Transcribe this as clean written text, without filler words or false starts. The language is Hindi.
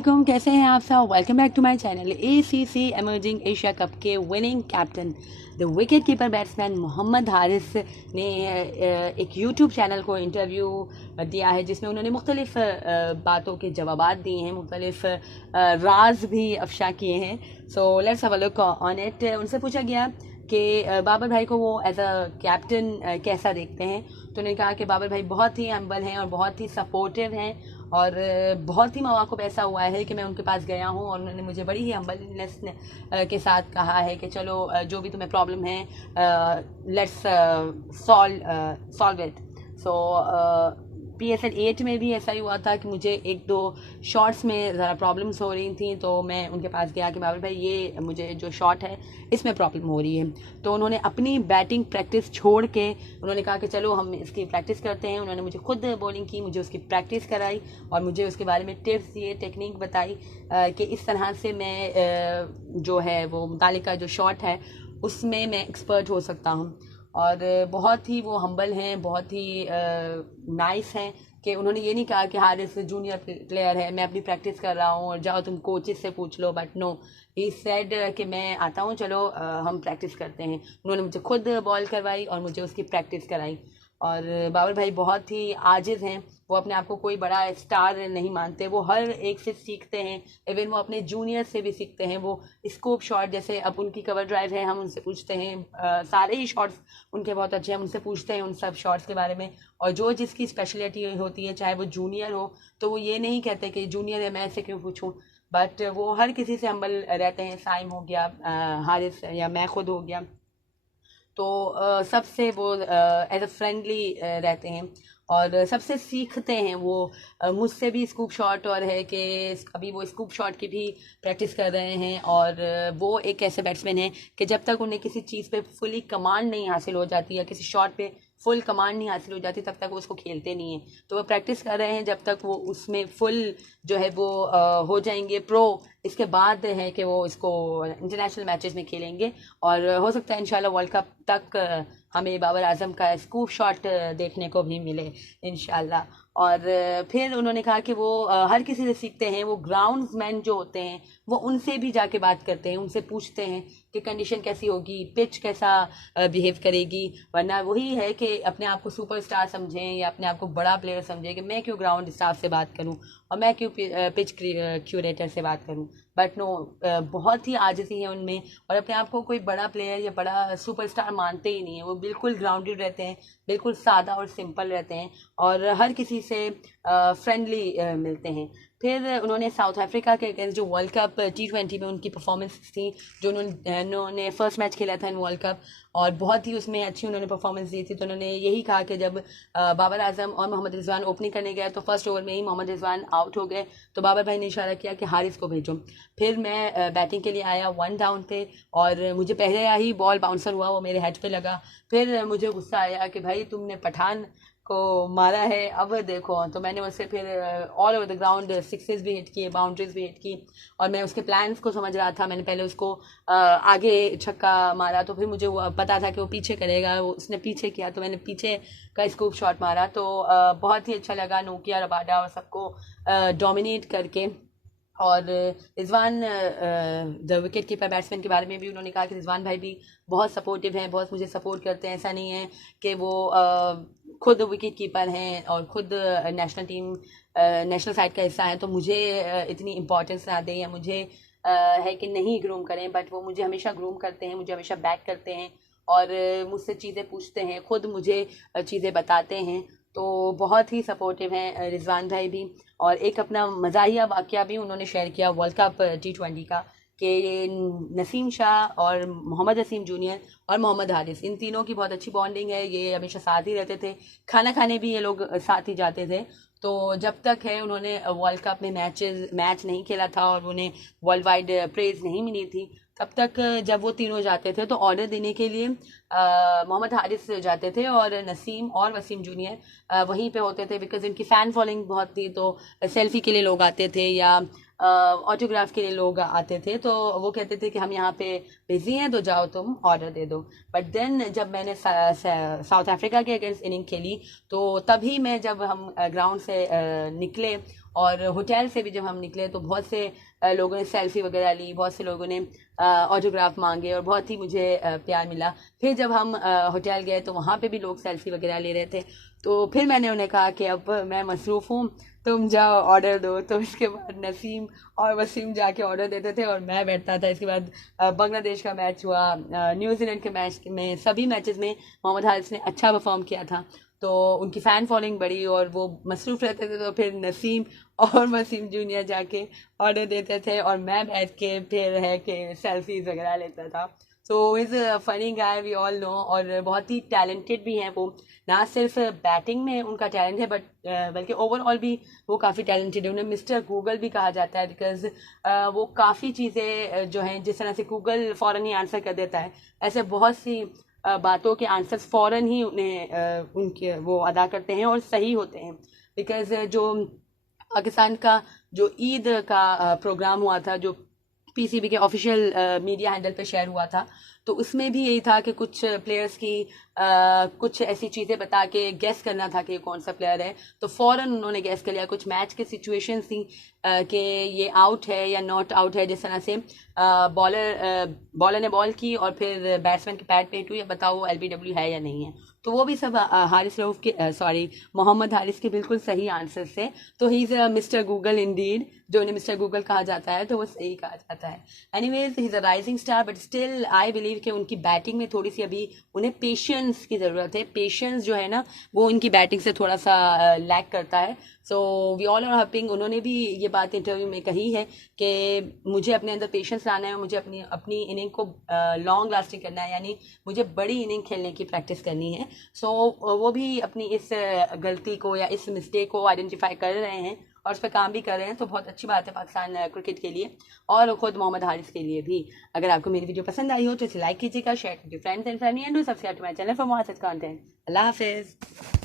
अस्सलामुअलैकुम, कैसे हैं आप सब। Welcome back to my channel. ACC emerging Asia cup के winning captain the wicket keeper batsman Mohammad Haris ने एक यूट्यूब चैनल को इंटरव्यू दिया है जिसमें उन्होंने मुख्तलिफ बातों के जवाबात दिए हैं, मुख्तलिफ राज भी अफशा किए हैं। So let's have a look on it. उनसे पूछा गया कि बाबर भाई को वो एज अ कैप्टन कैसा देखते हैं। तो उन्होंने कहा कि बाबर भाई बहुत ही हम्बल हैं और बहुत ही सपोर्टिव हैं और बहुत ही मौक़ों पे ऐसा हुआ है कि मैं उनके पास गया हूँ और उन्होंने मुझे बड़ी ही हम्बलनेस के साथ कहा है कि चलो जो भी तुम्हें प्रॉब्लम है let's solve it. So PSL 8 में भी ऐसा ही हुआ था कि मुझे एक दो शॉट्स में ज़रा प्रॉब्लम्स हो रही थी, तो मैं उनके पास गया कि बाबर भाई ये मुझे जो शॉट है इसमें प्रॉब्लम हो रही है। तो उन्होंने अपनी बैटिंग प्रैक्टिस छोड़ के उन्होंने कहा कि चलो हम इसकी प्रैक्टिस करते हैं। उन्होंने मुझे खुद बॉलिंग की, मुझे उसकी प्रैक्टिस कराई और मुझे उसके बारे में टिप्स दिए, टेक्निक बताई कि इस तरह से मैं जो है वो मुतालिका जो शॉट है उसमें मैं एक्सपर्ट हो सकता हूँ। और बहुत ही वो हम्बल हैं, बहुत ही नाइस हैं कि उन्होंने ये नहीं कहा कि हारिस जूनियर प्लेयर है, मैं अपनी प्रैक्टिस कर रहा हूँ और जाओ तुम कोचेस से पूछ लो। बट नो, ही सेड कि मैं आता हूँ, चलो हम प्रैक्टिस करते हैं। उन्होंने मुझे खुद बॉल करवाई और मुझे उसकी प्रैक्टिस कराई। और बाबर भाई बहुत ही आजिज़ हैं, वो अपने आप को कोई बड़ा स्टार नहीं मानते, वो हर एक से सीखते हैं। इवन वो अपने जूनियर से भी सीखते हैं। वो स्कूप शॉट, जैसे अब उनकी कवर ड्राइव है, हम उनसे पूछते हैं सारे ही शॉट्स उनके बहुत अच्छे हैं, हम उनसे पूछते हैं उन सब शॉट्स के बारे में। और जो जिसकी स्पेशलिटी होती है, चाहे वो जूनियर हो, तो वो ये नहीं कहते कि जूनियर है मैं ऐसे क्यों पूछूं, बट वो हर किसी से हम्बल रहते हैं। साइम हो गया, हारिस या मैं खुद हो गया, तो सबसे वो एज अ फ्रेंडली रहते हैं और सबसे सीखते हैं। वो मुझसे भी स्कूप शॉट और है कि अभी वो स्कूप शॉट की भी प्रैक्टिस कर रहे हैं। और वो एक ऐसे बैट्समैन हैं कि जब तक उन्हें किसी चीज़ पे फुली कमांड नहीं हासिल हो जाती या किसी शॉट पे फुल कमांड नहीं हासिल हो जाती, तब तक वो उसको खेलते नहीं हैं। तो वो प्रैक्टिस कर रहे हैं जब तक वो उसमें फुल जो है वो हो जाएंगे प्रो, इसके बाद है कि वो इसको इंटरनेशनल मैचेस में खेलेंगे। और हो सकता है इंशाल्लाह वर्ल्ड कप तक हमें बाबर आजम का स्कूप शॉट देखने को भी मिले इंशाल्लाह। और फिर उन्होंने कहा कि वो हर किसी से सीखते हैं। वो ग्राउंड्समैन जो होते हैं वो उनसे भी जाके बात करते हैं, उनसे पूछते हैं कि कंडीशन कैसी होगी, पिच कैसा बिहेव करेगी। वरना वही है कि अपने आप को सुपरस्टार समझें या अपने आप को बड़ा प्लेयर समझें कि मैं क्यों ग्राउंड स्टाफ से बात करूं और मैं क्यों पिच क्यूरेटर से बात करूं। बट नो, बहुत ही आजिज़ी है उनमें और अपने आप को कोई बड़ा प्लेयर या बड़ा सुपरस्टार मानते ही नहीं है। वो बिल्कुल ग्राउंडेड रहते हैं, बिल्कुल सादा और सिंपल रहते हैं और हर किसी से फ्रेंडली मिलते हैं। फिर उन्होंने साउथ अफ्रीका के अगेंस्ट जो वर्ल्ड कप T20 में उनकी परफॉर्मेंस थी, जो उन्होंने फर्स्ट मैच खेला था इन वर्ल्ड कप और बहुत ही उसमें अच्छी उन्होंने परफॉर्मेंस दी थी। तो उन्होंने यही कहा कि जब बाबर आजम और मोहम्मद रिजवान ओपनिंग करने गए तो फर्स्ट ओवर में ही मोहम्मद रिजवान आउट हो गए, तो बाबर भाई ने इशारा किया कि हारिस को भेजो। फिर मैं बैटिंग के लिए आया 1 डाउन पे और मुझे पहले ही बॉल बाउंसर हुआ, वो मेरे हेड पे लगा। फिर मुझे गुस्सा आया कि भाई तुमने पठान को मारा है, अब देखो। तो मैंने उससे फिर all over the ground sixes भी हिट किए, बाउंड्रीज भी हिट की और मैं उसके प्लान्स को समझ रहा था। मैंने पहले उसको आगे छक्का मारा, तो फिर मुझे वो पता था कि वो पीछे करेगा, वो उसने पीछे किया, तो मैंने पीछे का स्कूप शॉट मारा। तो बहुत ही अच्छा लगा नोकिया रबाडा और सबको डोमिनेट करके। और Rizwan the wicket keeper batsman के बारे में भी उन्होंने कहा कि रिजवान भाई भी बहुत सपोर्टिव हैं, बहुत मुझे सपोर्ट करते हैं। ऐसा नहीं है कि वो खुद विकेट कीपर हैं और खुद नेशनल टीम नेशनल साइड का हिस्सा है तो मुझे इतनी इम्पोर्टेंस ना दें या मुझे है कि नहीं ग्रूम करें, बट वो मुझे हमेशा ग्रूम करते हैं, मुझे हमेशा बैक करते हैं और मुझसे चीज़ें पूछते हैं, खुद मुझे चीज़ें बताते हैं। तो बहुत ही सपोर्टिव हैं रिजवान भाई भी। और एक अपना मज़ाहिया वाक़या भी उन्होंने शेयर किया वर्ल्ड कप T20 का कि नसीम शाह और मोहम्मद असीम जूनियर और मोहम्मद हारिस, इन तीनों की बहुत अच्छी बॉन्डिंग है। ये हमेशा साथ ही रहते थे, खाना खाने भी ये लोग साथ ही जाते थे। तो जब तक है उन्होंने वर्ल्ड कप में मैच नहीं खेला था और उन्हें वर्ल्ड वाइड प्रेज नहीं मिली थी, तब तक जब वो तीनों जाते थे तो ऑर्डर देने के लिए मोहम्मद हारिस जाते थे और नसीम और वसीम जूनियर वहीं पे होते थे, बिकॉज इनकी फ़ैन फॉलोइंग बहुत थी। तो सेल्फी के लिए लोग आते थे या ऑटोग्राफ के लिए लोग आते थे, तो वो कहते थे कि हम यहाँ पे बिजी हैं तो जाओ तुम ऑर्डर दे दो। बट देन जब मैंने साउथ अफ्रीका के अगेंस्ट इनिंग खेली तो तभी मैं जब हम ग्राउंड से निकले और होटल से भी जब हम निकले तो बहुत से लोगों ने सेल्फी वगैरह ली, बहुत से लोगों ने ऑटोग्राफ मांगे और बहुत ही मुझे प्यार मिला। फिर जब हम होटल गए तो वहाँ पे भी लोग सेल्फी वगैरह ले रहे थे। तो फिर मैंने उन्हें कहा कि अब मैं मसरूफ़ हूँ, तुम जाओ ऑर्डर दो। तो इसके बाद नसीम और वसीम जाके ऑर्डर देते थे और मैं बैठता था। इसके बाद बांग्लादेश का मैच हुआ, न्यूजीलैंड के मैच में, सभी मैचेस में मोहम्मद हारिस ने अच्छा परफॉर्म किया था। तो उनकी फ़ैन फॉलोइंग बढ़ी और वो मसरूफ़ रहते थे। तो फिर नसीम और वसीम जूनियर जाके ऑर्डर देते थे और मैं बैठ के फिर है कि सेल्फीज वगैरह लेता था। So is funny guy, we all know. और बहुत ही टैलेंटेड भी हैं वो, ना सिर्फ बैटिंग में उनका टैलेंट है बट बल्कि ओवरऑल भी वो काफ़ी टैलेंटेड है। उन्हें मिस्टर गूगल भी कहा जाता है बिकॉज वो काफ़ी चीज़ें जो हैं, जिस तरह से गूगल फ़ौरन ही आंसर कर देता है, ऐसे बहुत सी बातों के आंसर्स फ़ौरन ही उन्हें उनके वो अदा करते हैं और सही होते हैं। बिकॉज जो पाकिस्तान का जो ईद का प्रोग्राम हुआ था, जो पीसीबी के ऑफिशियल मीडिया हैंडल पे शेयर हुआ था, तो उसमें भी यही था कि कुछ प्लेयर्स की कुछ ऐसी चीज़ें बता के गेस करना था कि कौन सा प्लेयर है। तो फ़ौरन उन्होंने गेस कर लिया। कुछ मैच के सिचुएशंस थी कि ये आउट है या नॉट आउट है, जिस तरह से बॉलर ने बॉल की और फिर बैट्समैन के पैड पे हिट हुई, या बताओ एलबीडब्ल्यू है या नहीं है। तो वो भी सब हारिस रऊफ के सॉरी मोहम्मद हारिस के बिल्कुल सही आंसर थे। तो he is mister Google Indeed, जो उन्हें मिस्टर गूगल कहा जाता है, तो वो सही कहा जाता है। Anyways he is a rising star, but still I believe कि उनकी बैटिंग में थोड़ी सी अभी उन्हें पेशेंस की ज़रूरत है। पेशेंस जो है ना, वो उनकी बैटिंग से थोड़ा सा लैक करता है। So we all are hoping, उन्होंने भी ये बात इंटरव्यू में कही है कि मुझे अपने अंदर पेशेंस लाना है और मुझे अपनी अपनी इनिंग को लॉन्ग लास्टिंग करना है, यानी मुझे बड़ी इनिंग खेलने की प्रैक्टिस करनी है। सो वो भी अपनी इस गलती को या इस मिस्टेक को आइडेंटिफाई कर रहे हैं और उस पर काम भी कर रहे हैं। तो बहुत अच्छी बात है पाकिस्तान क्रिकेट के लिए और ख़ुद मोहम्मद हारिस के लिए भी। अगर आपको मेरी वीडियो पसंद आई हो तो इसे लाइक कीजिएगा, शेयर कीजिए friends and family, and do subscribe to my channel for more such content. अल्लाह हाफिज़।